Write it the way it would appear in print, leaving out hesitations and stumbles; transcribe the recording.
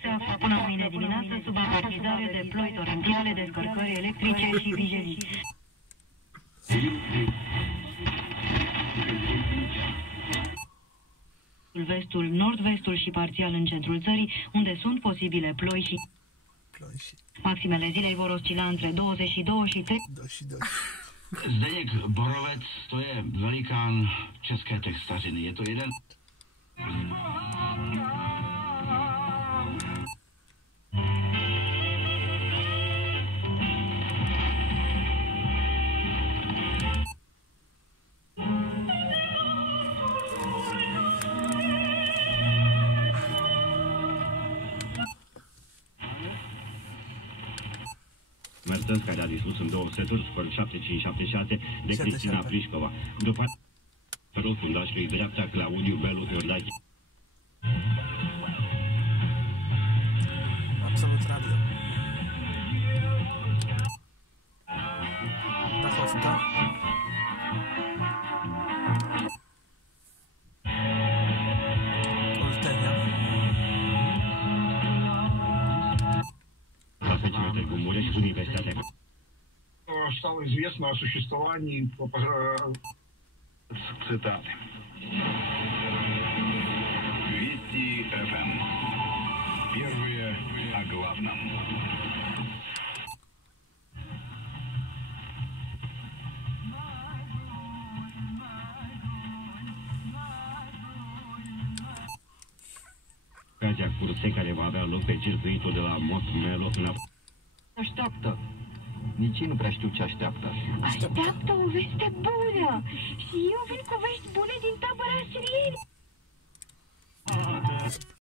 Se află până mâine dimineață sub avertizare de ploi torențiale, descărcări electrice și vijelii. Vestul, nord-vestul și parțial în centrul țării, unde sunt posibile ploi și... Maximele zilei vor oscila între 22 și 30. Zdeněk Borovec, to je velikán české textařiny. Je to jeden... Mertens, care a dispus în două seturi, scor 7-5-7-6 de Cristina Plișcova. După aceea, fundașului dreapta, Claudiu Belu Iordache. Absolut radio. Dachowska. Oltenia. Стало известно о существовании цитаты. Вести ФМ. Первые о главном. Ocazia cursei care va avea loc pe circuitul de la Motmelo în Așteaptă. Nici nu prea știu ce așteaptă. Așteaptă o veste bună. Și eu vin cu vești bune din tabăra sirienă.